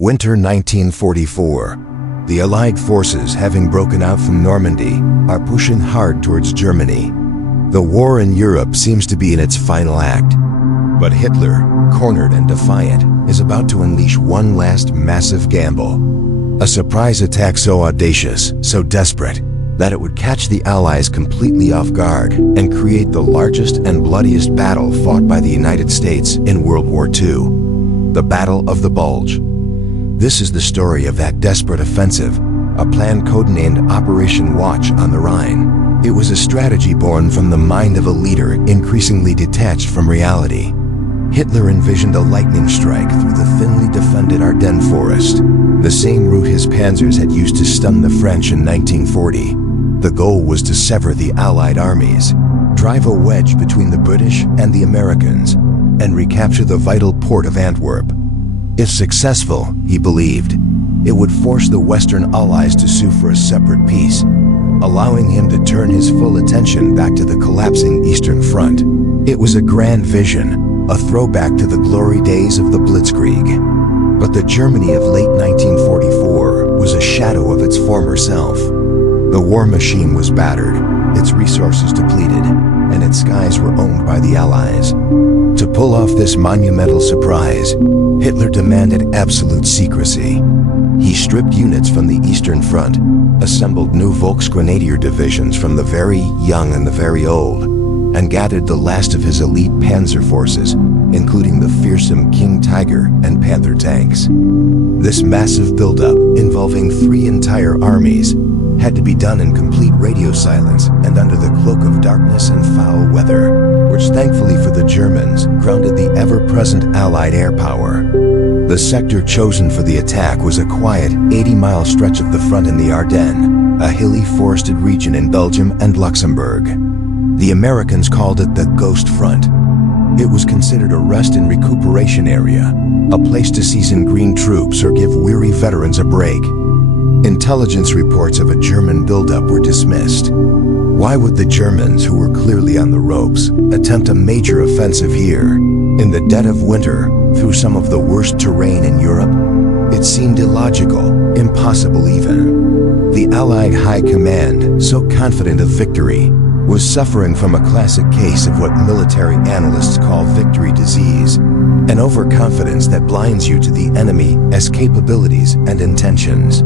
Winter 1944. The Allied forces, having broken out from Normandy, are pushing hard towards Germany. The war in Europe seems to be in its final act. But Hitler, cornered and defiant, is about to unleash one last massive gamble. A surprise attack so audacious, so desperate, that it would catch the Allies completely off guard and create the largest and bloodiest battle fought by the United States in World War II. The Battle of the Bulge. This is the story of that desperate offensive, a plan codenamed Operation Watch on the Rhine. It was a strategy born from the mind of a leader increasingly detached from reality. Hitler envisioned a lightning strike through the thinly defended Ardennes forest, the same route his panzers had used to stun the French in 1940. The goal was to sever the Allied armies, drive a wedge between the British and the Americans, and recapture the vital port of Antwerp. If successful, he believed, it would force the Western Allies to sue for a separate peace, allowing him to turn his full attention back to the collapsing Eastern Front. It was a grand vision, a throwback to the glory days of the Blitzkrieg. But the Germany of late 1944 was a shadow of its former self. The war machine was battered, its resources depleted, and its skies were owned by the Allies. To pull off this monumental surprise, Hitler demanded absolute secrecy. He stripped units from the Eastern Front, assembled new Volksgrenadier divisions from the very young and the very old, and gathered the last of his elite panzer forces, including the fearsome King Tiger and Panther tanks. This massive buildup, involving 3 entire armies, had to be done in complete radio silence and under the cloak of darkness and foul weather, which thankfully for the Germans grounded the ever-present Allied air power. The sector chosen for the attack was a quiet 80-mile stretch of the front in the Ardennes, a hilly forested region in Belgium and Luxembourg. The Americans called it the Ghost Front. It was considered a rest and recuperation area, a place to season green troops or give weary veterans a break. Intelligence reports of a German buildup were dismissed. Why would the Germans, who were clearly on the ropes, attempt a major offensive here, in the dead of winter, through some of the worst terrain in Europe? It seemed illogical, impossible even. The Allied High Command, so confident of victory, was suffering from a classic case of what military analysts call victory disease, an overconfidence that blinds you to the enemy's capabilities and intentions.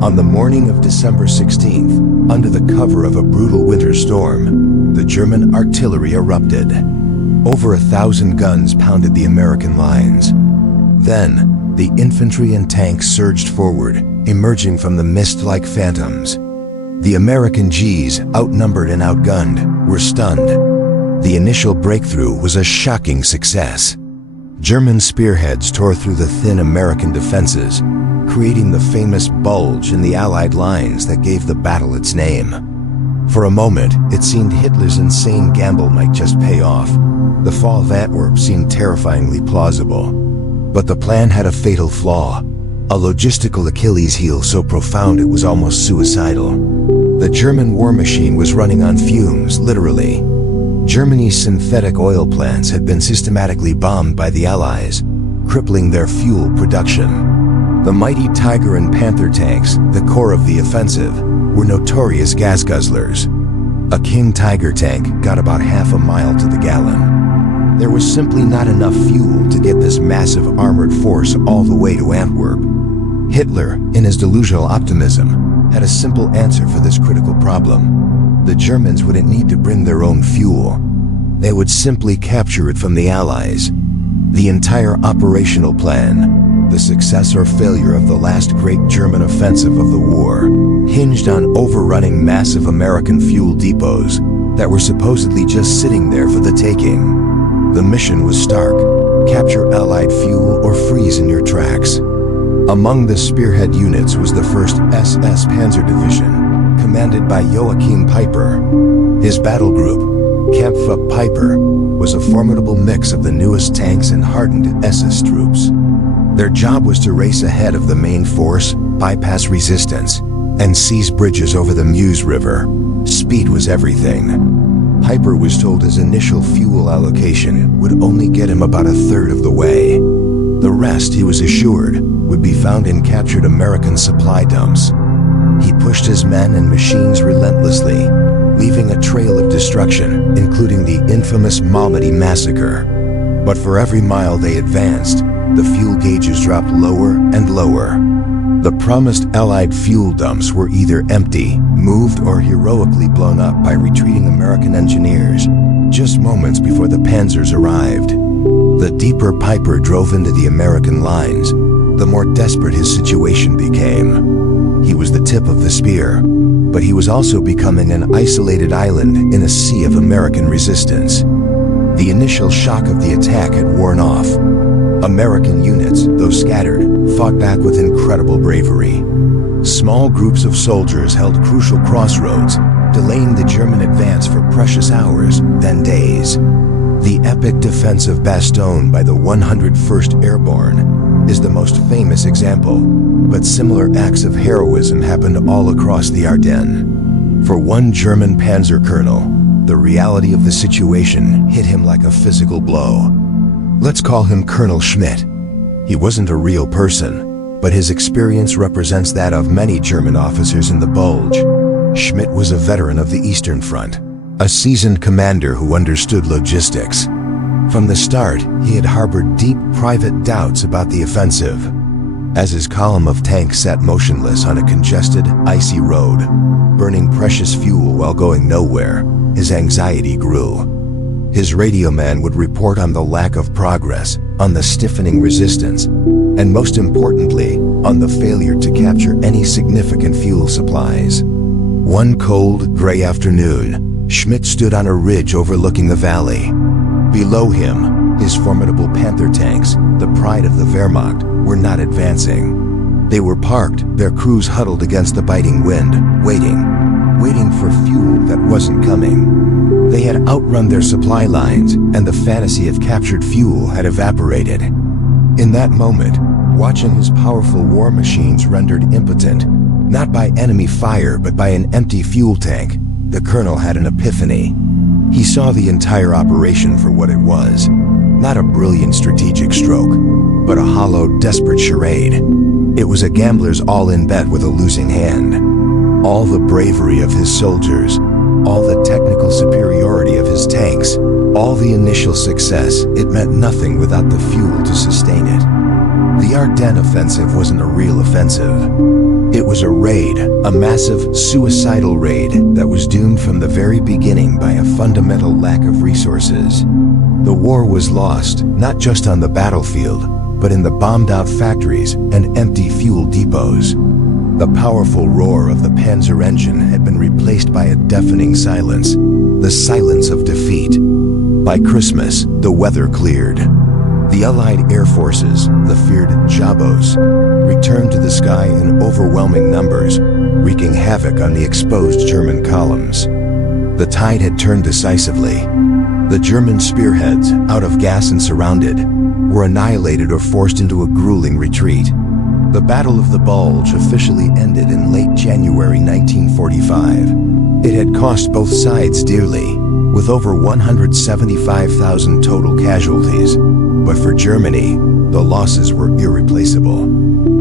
On the morning of December 16th, under the cover of a brutal winter storm, the German artillery erupted. Over 1,000 guns pounded the American lines. Then, the infantry and tanks surged forward, emerging from the mist like phantoms. The American Gs, outnumbered and outgunned, were stunned. The initial breakthrough was a shocking success. German spearheads tore through the thin American defenses, creating the famous bulge in the Allied lines that gave the battle its name. For a moment, it seemed Hitler's insane gamble might just pay off. The fall of Antwerp seemed terrifyingly plausible. But the plan had a fatal flaw, a logistical Achilles heel so profound it was almost suicidal. The German war machine was running on fumes, literally. Germany's synthetic oil plants had been systematically bombed by the Allies, crippling their fuel production. The mighty Tiger and Panther tanks, the core of the offensive, were notorious gas guzzlers. A King Tiger tank got about half a mile to the gallon. There was simply not enough fuel to get this massive armored force all the way to Antwerp. Hitler, in his delusional optimism, had a simple answer for this critical problem. The Germans wouldn't need to bring their own fuel. They would simply capture it from the Allies. The entire operational plan, the success or failure of the last great German offensive of the war, hinged on overrunning massive American fuel depots that were supposedly just sitting there for the taking. The mission was stark: capture Allied fuel or freeze in your tracks. Among the spearhead units was the 1st SS Panzer Division, commanded by Joachim Peiper. His battle group, Kampfgruppe Peiper, was a formidable mix of the newest tanks and hardened SS troops. Their job was to race ahead of the main force, bypass resistance, and seize bridges over the Meuse River. Speed was everything. Peiper was told his initial fuel allocation would only get him about a third of the way. The rest, he was assured, would be found in captured American supply dumps. He pushed his men and machines relentlessly, leaving a trail of destruction, including the infamous Malmedy massacre. But for every mile they advanced, the fuel gauges dropped lower and lower. The promised Allied fuel dumps were either empty, moved, or heroically blown up by retreating American engineers, just moments before the panzers arrived. The deeper Piper drove into the American lines, the more desperate his situation became. He was the tip of the spear, but he was also becoming an isolated island in a sea of American resistance. The initial shock of the attack had worn off. American units, though scattered, fought back with incredible bravery. Small groups of soldiers held crucial crossroads, delaying the German advance for precious hours, then days. The epic defense of Bastogne by the 101st Airborne is the most famous example, but similar acts of heroism happened all across the Ardennes. For one German panzer colonel, the reality of the situation hit him like a physical blow. Let's call him Colonel Schmidt. He wasn't a real person, but his experience represents that of many German officers in the Bulge. Schmidt was a veteran of the Eastern Front, a seasoned commander who understood logistics. From the start, he had harbored deep private doubts about the offensive. As his column of tanks sat motionless on a congested, icy road, burning precious fuel while going nowhere, his anxiety grew. His radio man would report on the lack of progress, on the stiffening resistance, and most importantly, on the failure to capture any significant fuel supplies. One cold, gray afternoon, Schmidt stood on a ridge overlooking the valley. Below him, his formidable Panther tanks, the pride of the Wehrmacht, were not advancing. They were parked, their crews huddled against the biting wind, waiting for fuel that wasn't coming. They had outrun their supply lines, and the fantasy of captured fuel had evaporated. In that moment, watching his powerful war machines rendered impotent, not by enemy fire but by an empty fuel tank, the colonel had an epiphany. He saw the entire operation for what it was. Not a brilliant strategic stroke, but a hollow, desperate charade. It was a gambler's all-in bet with a losing hand. All the bravery of his soldiers, all the technical superiority of his tanks, all the initial success, it meant nothing without the fuel to sustain it. The Ardennes offensive wasn't a real offensive. It was a raid, a massive, suicidal raid that was doomed from the very beginning by a fundamental lack of resources. The war was lost, not just on the battlefield, but in the bombed-out factories and empty fuel depots. The powerful roar of the Panzer engine had been replaced by a deafening silence, the silence of defeat. By Christmas, the weather cleared. The Allied air forces, the feared Jabos, returned to the sky in overwhelming numbers, wreaking havoc on the exposed German columns. The tide had turned decisively. The German spearheads, out of gas and surrounded, were annihilated or forced into a grueling retreat. The Battle of the Bulge officially ended in late January 1945. It had cost both sides dearly, with over 175,000 total casualties. But for Germany, the losses were irreplaceable.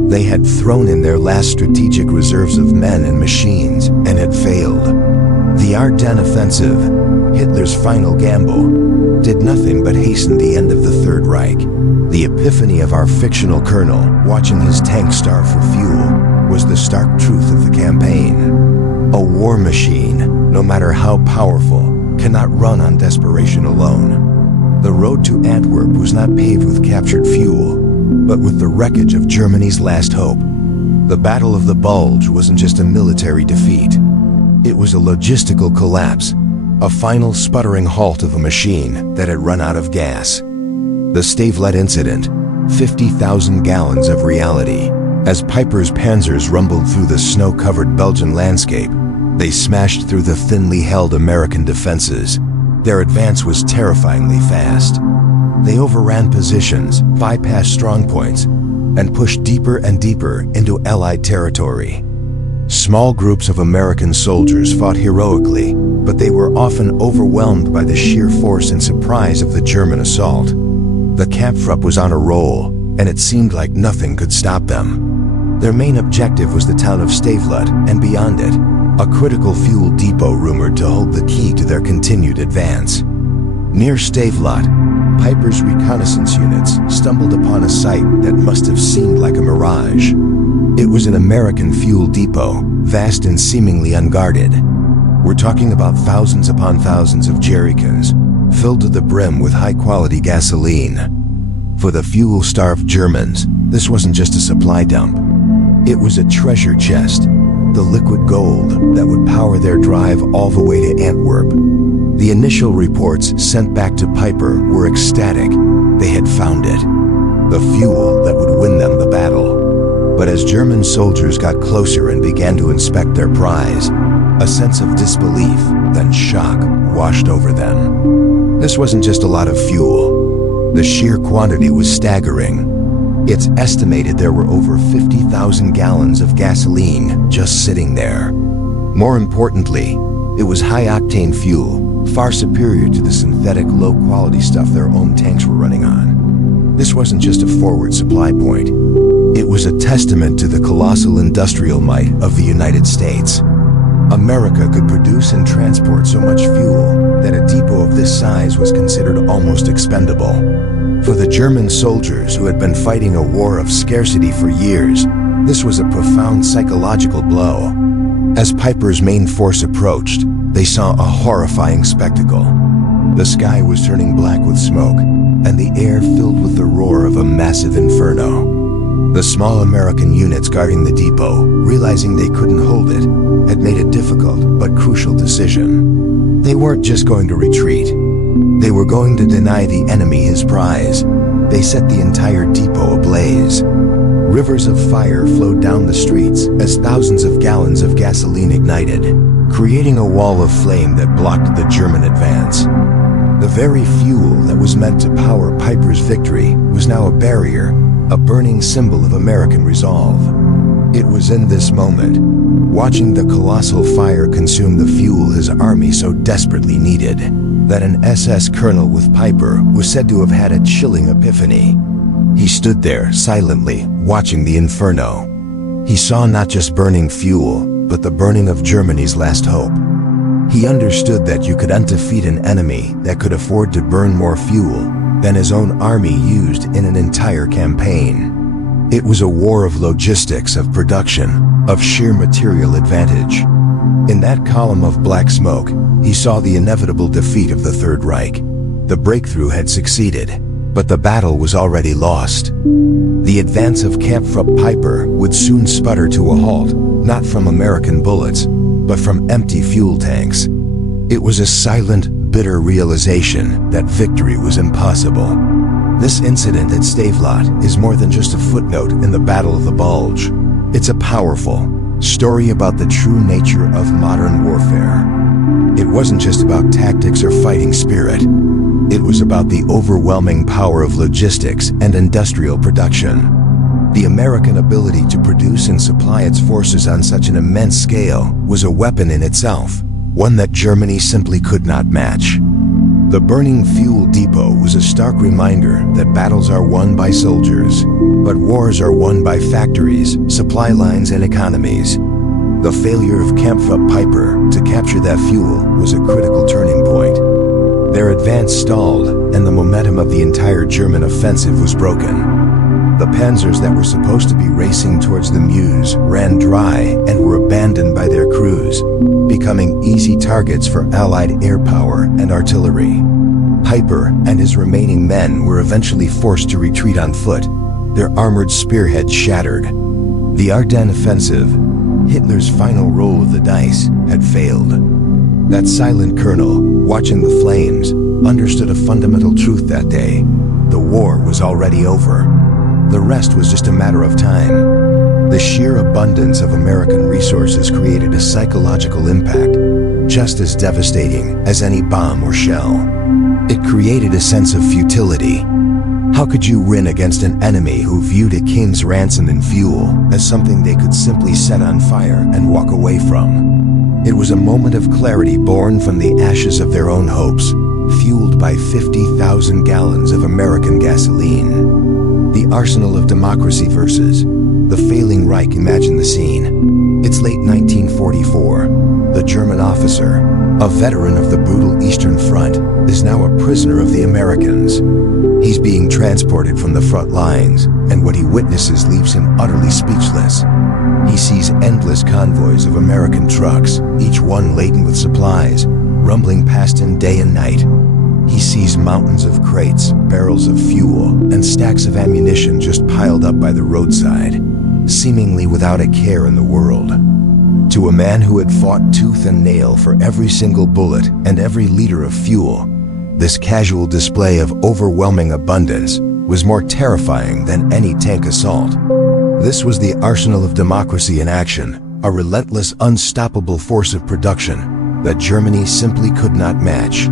They had thrown in their last strategic reserves of men and machines and had failed. The Ardennes offensive, Hitler's final gamble, did nothing but hasten the end of the Third Reich. The epiphany of our fictional colonel, watching his tank starve for fuel, was the stark truth of the campaign. A war machine, no matter how powerful, cannot run on desperation alone. The road to Antwerp was not paved with captured fuel, but with the wreckage of Germany's last hope. The Battle of the Bulge wasn't just a military defeat. It was a logistical collapse, a final sputtering halt of a machine that had run out of gas. The Stavelot incident, 50,000 gallons of reality. As Piper's panzers rumbled through the snow-covered Belgian landscape, they smashed through the thinly held American defenses. Their advance was terrifyingly fast. They overran positions, bypassed strongpoints, and pushed deeper and deeper into Allied territory. Small groups of American soldiers fought heroically, but they were often overwhelmed by the sheer force and surprise of the German assault. The Kampfrupp was on a roll, and it seemed like nothing could stop them. Their main objective was the town of Stavelot and beyond it, a critical fuel depot rumored to hold the key to their continued advance. Near Stavelot, Piper's reconnaissance units stumbled upon a site that must have seemed like a mirage. It was an American fuel depot, vast and seemingly unguarded. We're talking about thousands upon thousands of jerrycans, filled to the brim with high-quality gasoline. For the fuel-starved Germans, this wasn't just a supply dump. It was a treasure chest, the liquid gold that would power their drive all the way to Antwerp. The initial reports sent back to Piper were ecstatic. They had found it, the fuel that would win them the battle. But as German soldiers got closer and began to inspect their prize, a sense of disbelief, then shock, washed over them. This wasn't just a lot of fuel. The sheer quantity was staggering. It's estimated there were over 50,000 gallons of gasoline just sitting there. More importantly, it was high-octane fuel, far superior to the synthetic low-quality stuff their own tanks were running on. This wasn't just a forward supply point. It was a testament to the colossal industrial might of the United States. America could produce and transport so much fuel that a depot of this size was considered almost expendable. For the German soldiers who had been fighting a war of scarcity for years, this was a profound psychological blow. As Piper's main force approached, they saw a horrifying spectacle. The sky was turning black with smoke, and the air filled with the roar of a massive inferno. The small American units guarding the depot, realizing they couldn't hold it, had made a difficult but crucial decision. They weren't just going to retreat. They were going to deny the enemy his prize. They set the entire depot ablaze. Rivers of fire flowed down the streets as thousands of gallons of gasoline ignited, creating a wall of flame that blocked the German advance. The very fuel that was meant to power Piper's victory was now a barrier, a burning symbol of American resolve. It was in this moment, watching the colossal fire consume the fuel his army so desperately needed, that an SS colonel with Piper was said to have had a chilling epiphany. He stood there silently, watching the inferno. He saw not just burning fuel, but the burning of Germany's last hope. He understood that you could undefeat an enemy that could afford to burn more fuel than his own army used in an entire campaign. It was a war of logistics, of production, of sheer material advantage. In that column of black smoke, he saw the inevitable defeat of the Third Reich. The breakthrough had succeeded, but the battle was already lost. The advance of Kampfgruppe Piper would soon sputter to a halt, not from American bullets, but from empty fuel tanks. It was a silent, bitter realization that victory was impossible. This incident at Stavelot is more than just a footnote in the Battle of the Bulge. It's a powerful story about the true nature of modern warfare. It wasn't just about tactics or fighting spirit. It was about the overwhelming power of logistics and industrial production. The American ability to produce and supply its forces on such an immense scale was a weapon in itself, one that Germany simply could not match. The burning fuel depot was a stark reminder that battles are won by soldiers, but wars are won by factories, supply lines, and economies. The failure of Kampfgruppe Piper to capture that fuel was a critical turning point. Their advance stalled, and the momentum of the entire German offensive was broken. The panzers that were supposed to be racing towards the Meuse ran dry and were abandoned by their crews, becoming easy targets for Allied air power and artillery. Piper and his remaining men were eventually forced to retreat on foot, their armored spearheads shattered. The Ardennes offensive, Hitler's final roll of the dice, had failed. That silent colonel, watching the flames, understood a fundamental truth that day. The war was already over. The rest was just a matter of time. The sheer abundance of American resources created a psychological impact, just as devastating as any bomb or shell. It created a sense of futility. How could you win against an enemy who viewed a king's ransom in fuel as something they could simply set on fire and walk away from? It was a moment of clarity born from the ashes of their own hopes, fueled by 50,000 gallons of American gasoline. The arsenal of democracy versus the failing Reich. Imagine the scene. It's late 1944. The German officer, a veteran of the brutal Eastern Front, is now a prisoner of the Americans. He's being transported from the front lines, and what he witnesses leaves him utterly speechless. He sees endless convoys of American trucks, each one laden with supplies, rumbling past him day and night. He sees mountains of crates, barrels of fuel, and stacks of ammunition just piled up by the roadside, seemingly without a care in the world. To a man who had fought tooth and nail for every single bullet and every liter of fuel, this casual display of overwhelming abundance was more terrifying than any tank assault. This was the arsenal of democracy in action, a relentless, unstoppable force of production that Germany simply could not match.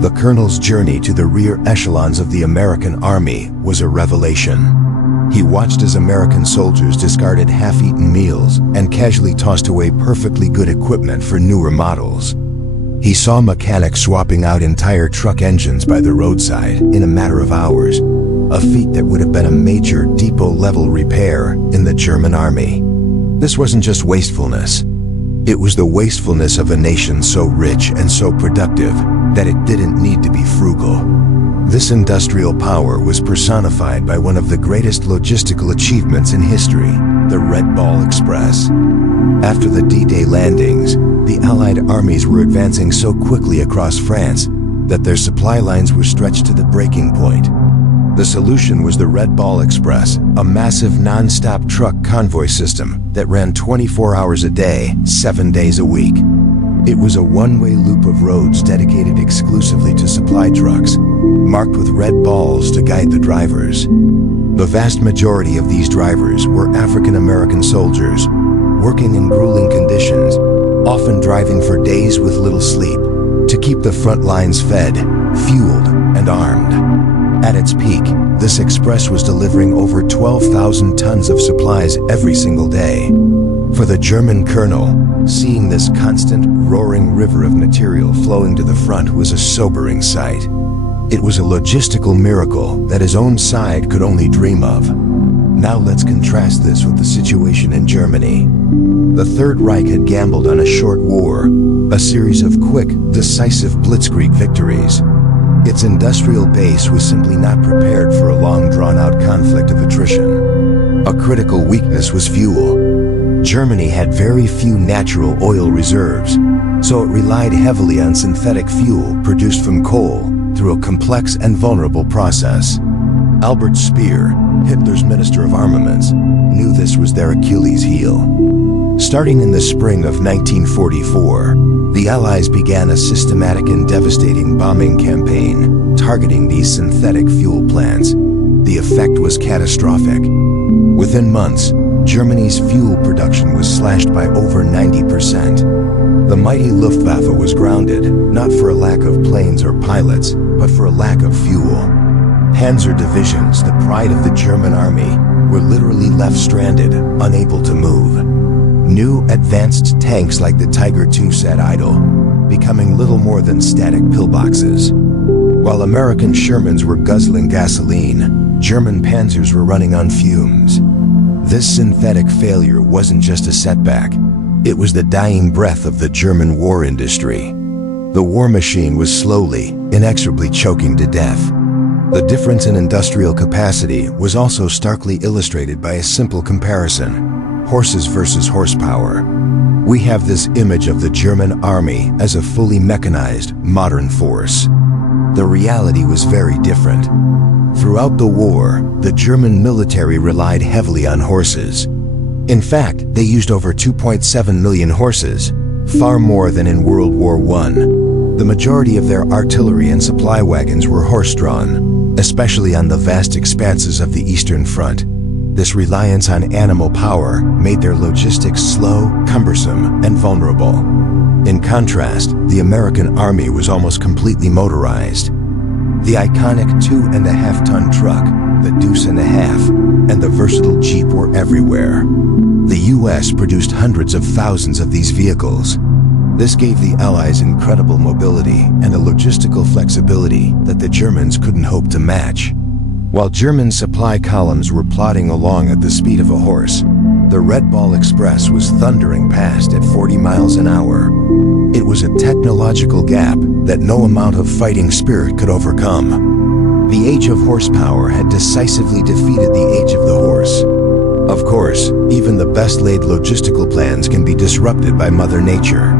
The colonel's journey to the rear echelons of the American army was a revelation. He watched as American soldiers discarded half-eaten meals and casually tossed away perfectly good equipment for newer models. He saw mechanics swapping out entire truck engines by the roadside in a matter of hours, a feat that would have been a major depot-level repair in the German army. This wasn't just wastefulness. It was the wastefulness of a nation so rich and so productive that it didn't need to be frugal. This industrial power was personified by one of the greatest logistical achievements in history, the Red Ball Express. After the D-Day landings, the Allied armies were advancing so quickly across France that their supply lines were stretched to the breaking point. The solution was the Red Ball Express, a massive non-stop truck convoy system that ran 24 hours a day, 7 days a week. It was a one-way loop of roads dedicated exclusively to supply trucks, marked with red balls to guide the drivers. The vast majority of these drivers were African-American soldiers, working in grueling conditions, often driving for days with little sleep, to keep the front lines fed, fueled, and armed. At its peak, this express was delivering over 12,000 tons of supplies every single day. For the German colonel, seeing this constant, roaring river of material flowing to the front was a sobering sight. It was a logistical miracle that his own side could only dream of. Now let's contrast this with the situation in Germany. The Third Reich had gambled on a short war, a series of quick, decisive blitzkrieg victories. Its industrial base was simply not prepared for a long drawn-out conflict of attrition. A critical weakness was fuel. Germany had very few natural oil reserves, so it relied heavily on synthetic fuel produced from coal through a complex and vulnerable process. Albert Speer, Hitler's Minister of Armaments, knew this was their Achilles heel. Starting in the spring of 1944, the Allies began a systematic and devastating bombing campaign targeting these synthetic fuel plants. The effect was catastrophic. Within months, Germany's fuel production was slashed by over 90%. The mighty Luftwaffe was grounded, not for a lack of planes or pilots, but for a lack of fuel. Panzer divisions, the pride of the German army, were literally left stranded, unable to move. New advanced tanks like the Tiger II sat idle, becoming little more than static pillboxes. While American Shermans were guzzling gasoline, German panzers were running on fumes. This synthetic failure wasn't just a setback, it was the dying breath of the German war industry. The war machine was slowly, inexorably choking to death. The difference in industrial capacity was also starkly illustrated by a simple comparison: horses versus horsepower. We have this image of the German army as a fully mechanized, modern force. The reality was very different. Throughout the war, the German military relied heavily on horses. In fact, they used over 2.7 million horses, far more than in World War I. The majority of their artillery and supply wagons were horse-drawn, especially on the vast expanses of the Eastern Front. This reliance on animal power made their logistics slow, cumbersome, and vulnerable. In contrast, the American Army was almost completely motorized. The iconic 2.5-ton truck, the Deuce and a Half, and the versatile Jeep were everywhere. The U.S. produced hundreds of thousands of these vehicles. This gave the Allies incredible mobility and a logistical flexibility that the Germans couldn't hope to match. While German supply columns were plodding along at the speed of a horse, the Red Ball Express was thundering past at 40 miles an hour. It was a technological gap that no amount of fighting spirit could overcome. The age of horsepower had decisively defeated the age of the horse. Of course, even the best-laid logistical plans can be disrupted by Mother Nature.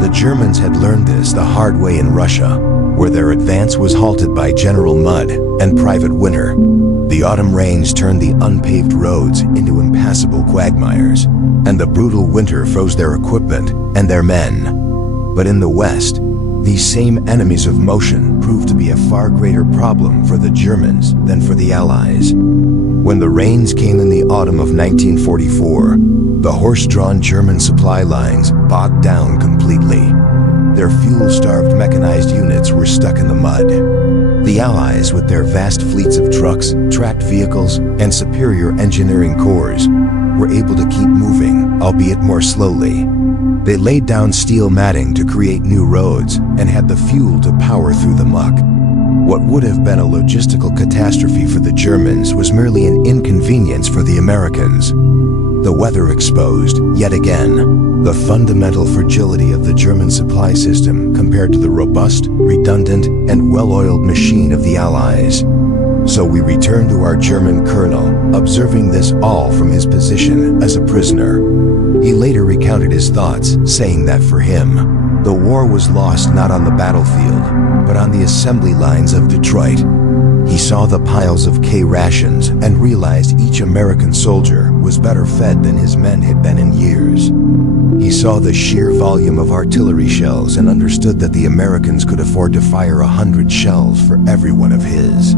The Germans had learned this the hard way in Russia, where their advance was halted by General Mud and Private Winter. The autumn rains turned the unpaved roads into impassable quagmires, and the brutal winter froze their equipment and their men. But in the West, these same enemies of motion proved to be a far greater problem for the Germans than for the Allies. When the rains came in the autumn of 1944, the horse-drawn German supply lines bogged down completely. Their fuel-starved mechanized units were stuck in the mud. The Allies, with their vast fleets of trucks, tracked vehicles, and superior engineering corps, were able to keep moving, albeit more slowly. They laid down steel matting to create new roads and had the fuel to power through the muck. What would have been a logistical catastrophe for the Germans was merely an inconvenience for the Americans. The weather exposed, yet again, the fundamental fragility of the German supply system compared to the robust, redundant, and well-oiled machine of the Allies. So we returned to our German colonel, observing this all from his position as a prisoner. He later recounted his thoughts, saying that for him, the war was lost not on the battlefield, but on the assembly lines of Detroit. He saw the piles of K rations and realized each American soldier was better fed than his men had been in years. He saw the sheer volume of artillery shells and understood that the Americans could afford to fire 100 shells for every one of his.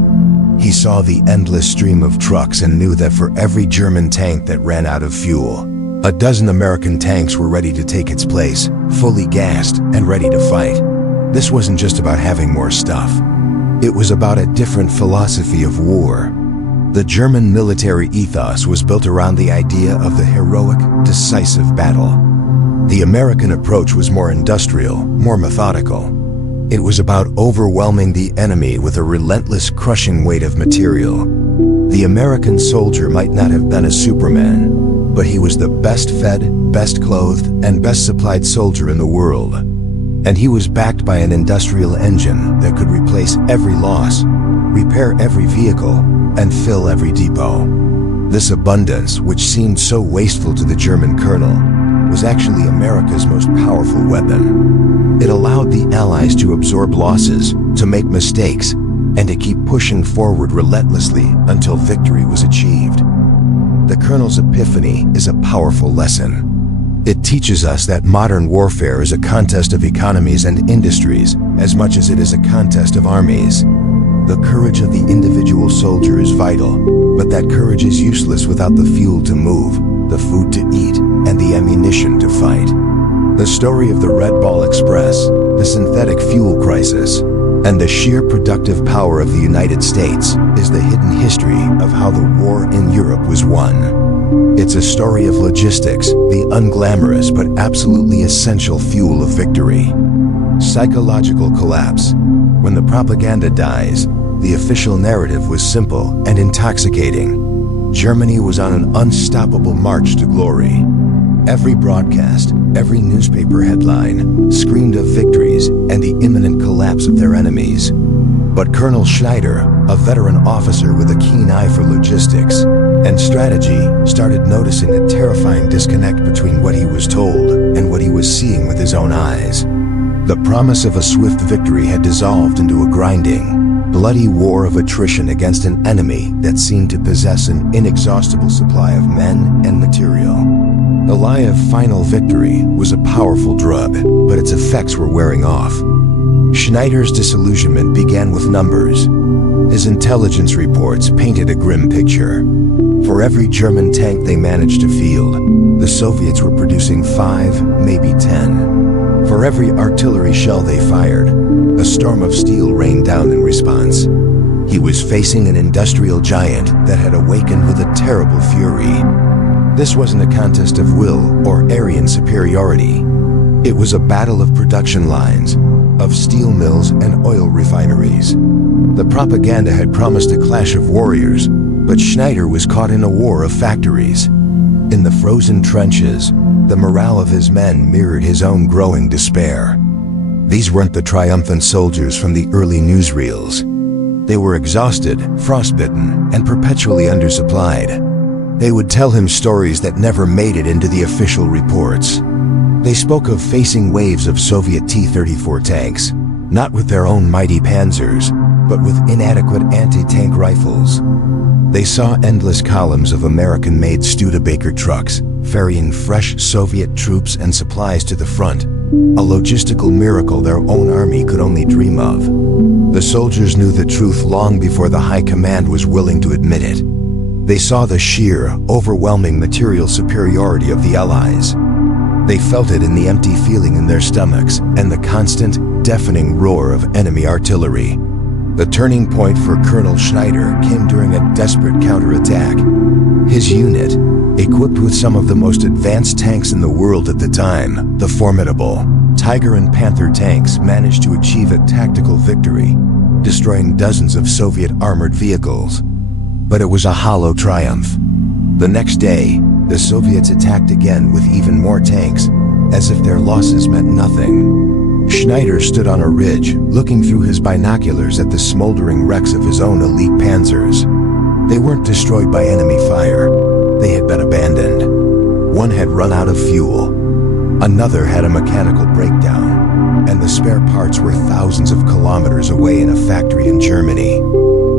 He saw the endless stream of trucks and knew that for every German tank that ran out of fuel, a dozen American tanks were ready to take its place, fully gassed and ready to fight. This wasn't just about having more stuff. It was about a different philosophy of war. The German military ethos was built around the idea of the heroic, decisive battle. The American approach was more industrial, more methodical. It was about overwhelming the enemy with a relentless, crushing weight of material. The American soldier might not have been a Superman, but he was the best fed, best clothed, and best supplied soldier in the world. And he was backed by an industrial engine that could replace every loss, repair every vehicle, and fill every depot. This abundance, which seemed so wasteful to the German colonel, was actually America's most powerful weapon. It allowed the Allies to absorb losses, to make mistakes, and to keep pushing forward relentlessly until victory was achieved. The colonel's epiphany is a powerful lesson. It teaches us that modern warfare is a contest of economies and industries as much as it is a contest of armies. The courage of the individual soldier is vital, but that courage is useless without the fuel to move, the food to eat, and the ammunition to fight. The story of the Red Ball Express, the synthetic fuel crisis, and the sheer productive power of the United States is the hidden history of how the war in Europe was won. It's a story of logistics, the unglamorous but absolutely essential fuel of victory. Psychological collapse. When the propaganda dies, the official narrative was simple and intoxicating. Germany was on an unstoppable march to glory. Every broadcast, every newspaper headline screamed of victories and the imminent collapse of their enemies. But Colonel Schneider, a veteran officer with a keen eye for logistics and strategy, started noticing a terrifying disconnect between what he was told and what he was seeing with his own eyes. The promise of a swift victory had dissolved into a grinding, bloody war of attrition against an enemy that seemed to possess an inexhaustible supply of men and material. The lie of final victory was a powerful drug, but its effects were wearing off. Schneider's disillusionment began with numbers. His intelligence reports painted a grim picture. For every German tank they managed to field, the Soviets were producing 5, maybe 10. For every artillery shell they fired, a storm of steel rained down in response. He was facing an industrial giant that had awakened with a terrible fury. This wasn't a contest of will or Aryan superiority. It was a battle of production lines, of steel mills and oil refineries. The propaganda had promised a clash of warriors, but Schneider was caught in a war of factories. In the frozen trenches, the morale of his men mirrored his own growing despair. These weren't the triumphant soldiers from the early newsreels. They were exhausted, frostbitten, and perpetually undersupplied. They would tell him stories that never made it into the official reports. They spoke of facing waves of Soviet T-34 tanks, not with their own mighty panzers, but with inadequate anti-tank rifles. They saw endless columns of American-made Studebaker trucks, ferrying fresh Soviet troops and supplies to the front, a logistical miracle their own army could only dream of. The soldiers knew the truth long before the high command was willing to admit it. They saw the sheer, overwhelming material superiority of the Allies. They felt it in the empty feeling in their stomachs and the constant, deafening roar of enemy artillery. The turning point for Colonel Schneider came during a desperate counterattack. His unit, equipped with some of the most advanced tanks in the world at the time, the formidable Tiger and Panther tanks, managed to achieve a tactical victory, destroying dozens of Soviet armored vehicles. But it was a hollow triumph. The next day, the Soviets attacked again with even more tanks, as if their losses meant nothing. Schneider stood on a ridge, looking through his binoculars at the smoldering wrecks of his own elite panzers. They weren't destroyed by enemy fire. They had been abandoned. One had run out of fuel. Another had a mechanical breakdown, and the spare parts were thousands of kilometers away in a factory in Germany.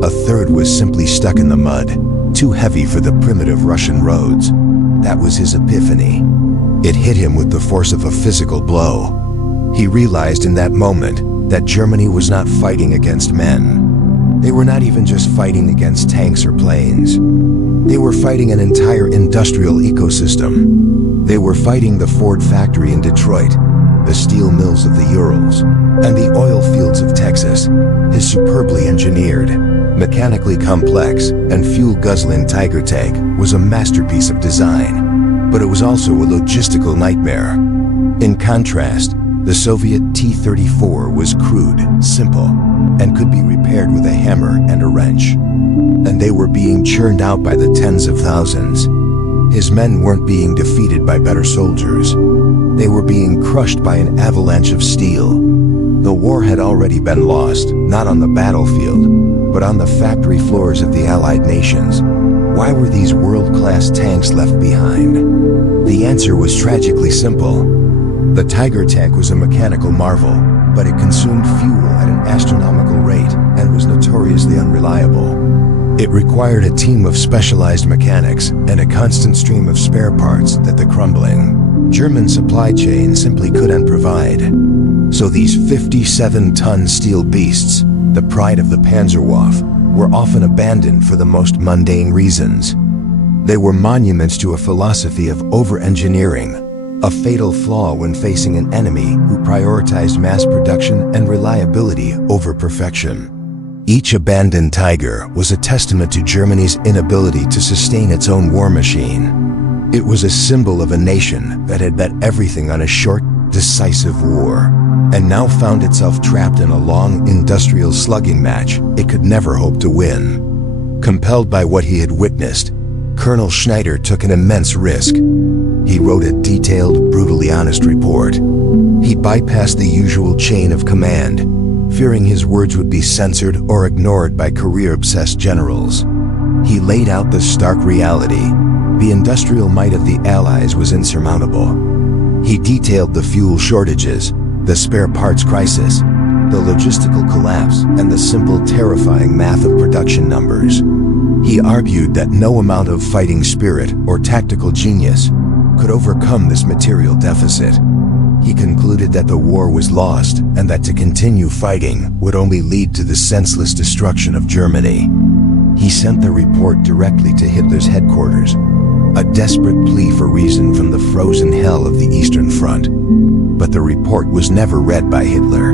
A third was simply stuck in the mud, too heavy for the primitive Russian roads. That was his epiphany. It hit him with the force of a physical blow. He realized in that moment that Germany was not fighting against men. They were not even just fighting against tanks or planes. They were fighting an entire industrial ecosystem. They were fighting the Ford factory in Detroit, the steel mills of the Urals, and the oil fields of Texas. His superbly engineered, mechanically complex, and fuel-guzzling Tiger tank was a masterpiece of design, but it was also a logistical nightmare. In contrast, the Soviet T-34 was crude, simple, and could be repaired with a hammer and a wrench. And they were being churned out by the tens of thousands. His men weren't being defeated by better soldiers. They were being crushed by an avalanche of steel. The war had already been lost, not on the battlefield, but on the factory floors of the Allied nations. Why were these world-class tanks left behind? The answer was tragically simple. The Tiger tank was a mechanical marvel, but it consumed fuel at an astronomical rate and was notoriously unreliable. It required a team of specialized mechanics and a constant stream of spare parts that the crumbling German supply chain simply couldn't provide. So these 57-ton steel beasts, the pride of the Panzerwaffe, were often abandoned for the most mundane reasons. They were monuments to a philosophy of over-engineering, a fatal flaw when facing an enemy who prioritized mass production and reliability over perfection. Each abandoned Tiger was a testament to Germany's inability to sustain its own war machine. It was a symbol of a nation that had bet everything on a short, decisive war, and now found itself trapped in a long industrial slugging match it could never hope to win. Compelled by what he had witnessed, Colonel Schneider took an immense risk. He wrote a detailed, brutally honest report. He bypassed the usual chain of command, fearing his words would be censored or ignored by career-obsessed generals. He laid out the stark reality. The industrial might of the Allies was insurmountable. He detailed the fuel shortages, the spare parts crisis, the logistical collapse, and the simple, terrifying math of production numbers. He argued that no amount of fighting spirit or tactical genius could overcome this material deficit. He concluded that the war was lost and that to continue fighting would only lead to the senseless destruction of Germany. He sent the report directly to Hitler's headquarters, a desperate plea for reason from the frozen hell of the Eastern Front. But the report was never read by Hitler.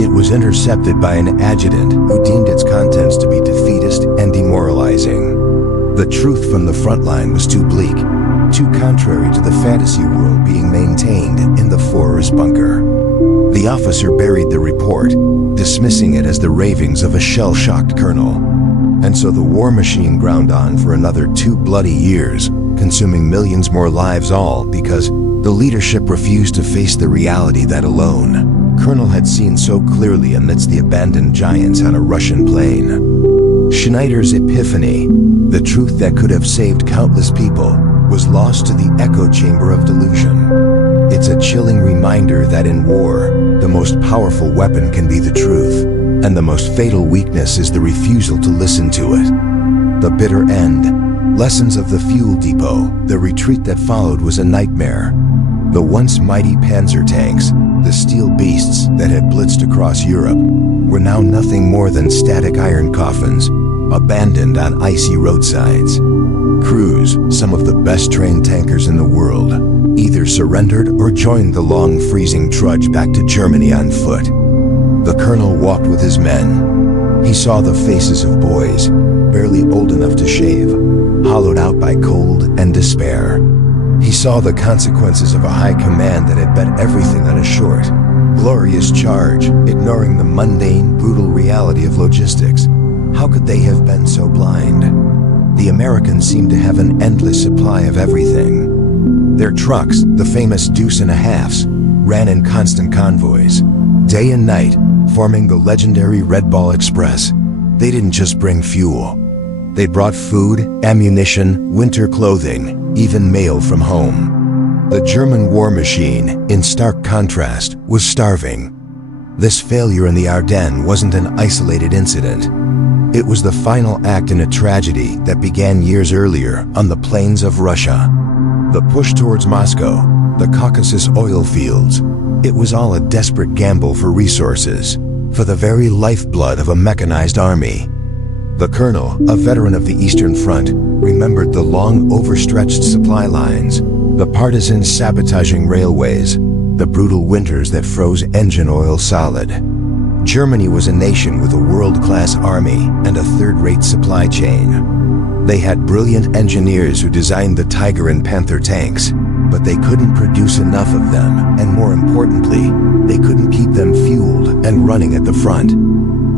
It was intercepted by an adjutant who deemed its contents to be defeatist and demoralizing. The truth from the front line was too bleak, too contrary to the fantasy world being maintained in the Führer's bunker. The officer buried the report, dismissing it as the ravings of a shell-shocked colonel. And so the war machine ground on for another 2 bloody years, consuming millions more lives, all because the leadership refused to face the reality that alone Colonel had seen so clearly amidst the abandoned giants on a Russian plain. Schneider's epiphany, the truth that could have saved countless people, was lost to the echo chamber of delusion. It's a chilling reminder that in war, the most powerful weapon can be the truth, and the most fatal weakness is the refusal to listen to it. The bitter end. Lessons of the fuel depot. The retreat that followed was a nightmare. The once mighty panzer tanks, the steel beasts that had blitzed across Europe, were now nothing more than static iron coffins, abandoned on icy roadsides. Crews, some of the best trained tankers in the world, either surrendered or joined the long freezing trudge back to Germany on foot. The colonel walked with his men. He saw the faces of boys, barely old enough to shave, hollowed out by cold and despair. He saw the consequences of a high command that had bet everything on a short, glorious charge, ignoring the mundane, brutal reality of logistics. How could they have been so blind? The Americans seemed to have an endless supply of everything. Their trucks, the famous deuce and a halves, ran in constant convoys, day and night, forming the legendary Red Ball Express. They didn't just bring fuel. They brought food, ammunition, winter clothing, even mail from home. The German war machine, in stark contrast, was starving. This failure in the Ardennes wasn't an isolated incident. It was the final act in a tragedy that began years earlier on the plains of Russia. The push towards Moscow, the Caucasus oil fields, it was all a desperate gamble for resources, for the very lifeblood of a mechanized army. The colonel, a veteran of the Eastern Front, remembered the long overstretched supply lines, the partisans sabotaging railways, the brutal winters that froze engine oil solid. Germany was a nation with a world-class army and a third-rate supply chain. They had brilliant engineers who designed the Tiger and Panther tanks, but they couldn't produce enough of them, and more importantly, they couldn't keep them fueled and running at the front.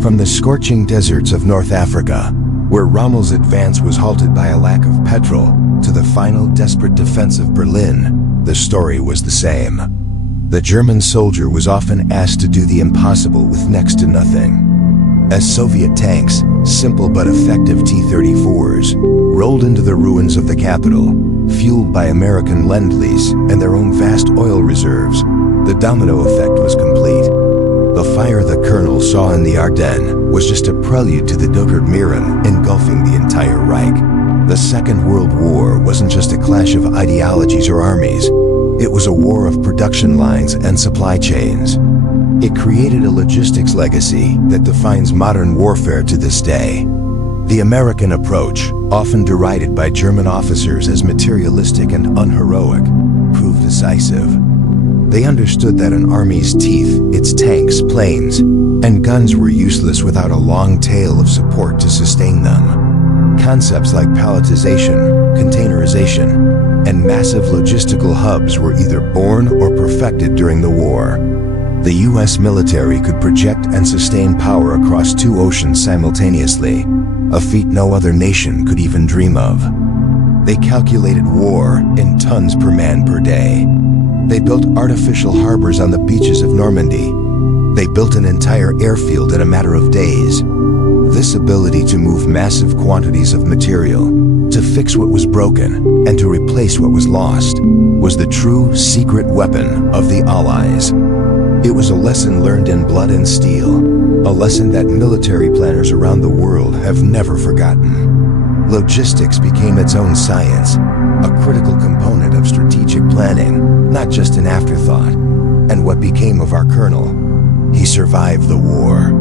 From the scorching deserts of North Africa, where Rommel's advance was halted by a lack of petrol, to the final desperate defense of Berlin, the story was the same. The German soldier was often asked to do the impossible with next to nothing. As Soviet tanks, simple but effective T-34s, rolled into the ruins of the capital, fueled by American Lend-Lease and their own vast oil reserves, the domino effect was complete. The fire the colonel saw in the Ardennes was just a prelude to the Doppert Meeren engulfing the entire Reich. The Second World War wasn't just a clash of ideologies or armies. It was a war of production lines and supply chains. It created a logistics legacy that defines modern warfare to this day. The American approach, often derided by German officers as materialistic and unheroic, proved decisive. They understood that an army's teeth, its tanks, planes, and guns were useless without a long tail of support to sustain them. Concepts like palletization, containerization, and massive logistical hubs were either born or perfected during the war. The US military could project and sustain power across 2 oceans simultaneously, a feat no other nation could even dream of. They calculated war in tons per man per day. They built artificial harbors on the beaches of Normandy. They built an entire airfield in a matter of days. This ability to move massive quantities of material, to fix what was broken, and to replace what was lost, was the true secret weapon of the Allies. It was a lesson learned in blood and steel, a lesson that military planners around the world have never forgotten. Logistics became its own science, a critical component of strategic planning, not just an afterthought. And what became of our colonel? He survived the war.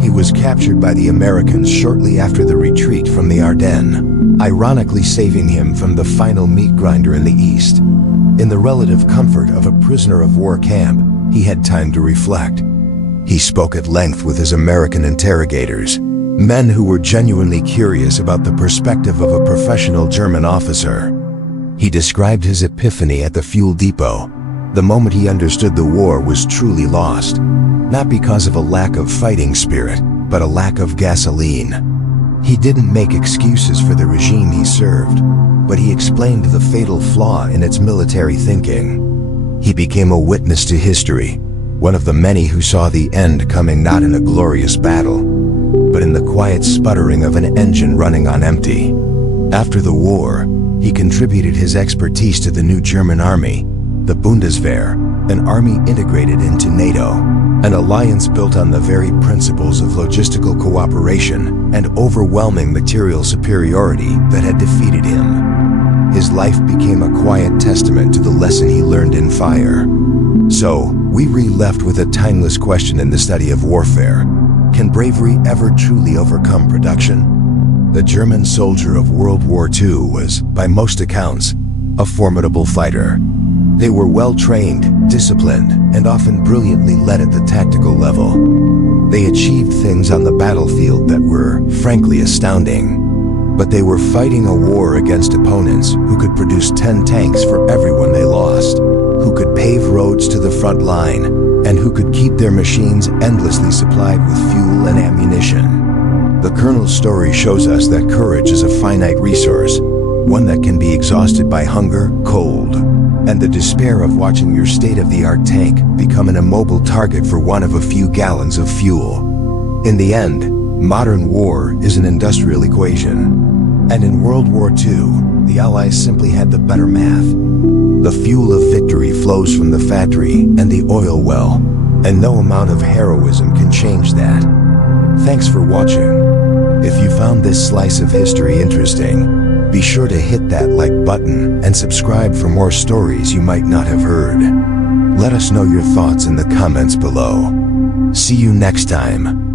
He was captured by the Americans shortly after the retreat from the Ardennes, ironically saving him from the final meat grinder in the east. In the relative comfort of a prisoner of war camp, he had time to reflect. He spoke at length with his American interrogators, men who were genuinely curious about the perspective of a professional German officer. He described his epiphany at the fuel depot. The moment he understood the war was truly lost, not because of a lack of fighting spirit, but a lack of gasoline. He didn't make excuses for the regime he served, but he explained the fatal flaw in its military thinking. He became a witness to history, one of the many who saw the end coming not in a glorious battle, but in the quiet sputtering of an engine running on empty. After the war, he contributed his expertise to the new German army, the Bundeswehr, an army integrated into NATO, an alliance built on the very principles of logistical cooperation and overwhelming material superiority that had defeated him. His life became a quiet testament to the lesson he learned in fire. So, we left with a timeless question in the study of warfare. Can bravery ever truly overcome production? The German soldier of World War II was, by most accounts, a formidable fighter. They were well-trained, disciplined, and often brilliantly led at the tactical level. They achieved things on the battlefield that were, frankly, astounding. But they were fighting a war against opponents who could produce 10 tanks for everyone they lost, who could pave roads to the front line, and who could keep their machines endlessly supplied with fuel and ammunition. The Colonel's story shows us that courage is a finite resource, one that can be exhausted by hunger, cold, and the despair of watching your state-of-the-art tank become an immobile target for one of a few gallons of fuel. In the end, modern war is an industrial equation. And in World War II, the Allies simply had the better math. The fuel of victory flows from the factory and the oil well, and no amount of heroism can change that. Thanks for watching. If you found this slice of history interesting, be sure to hit that like button and subscribe for more stories you might not have heard. Let us know your thoughts in the comments below. See you next time.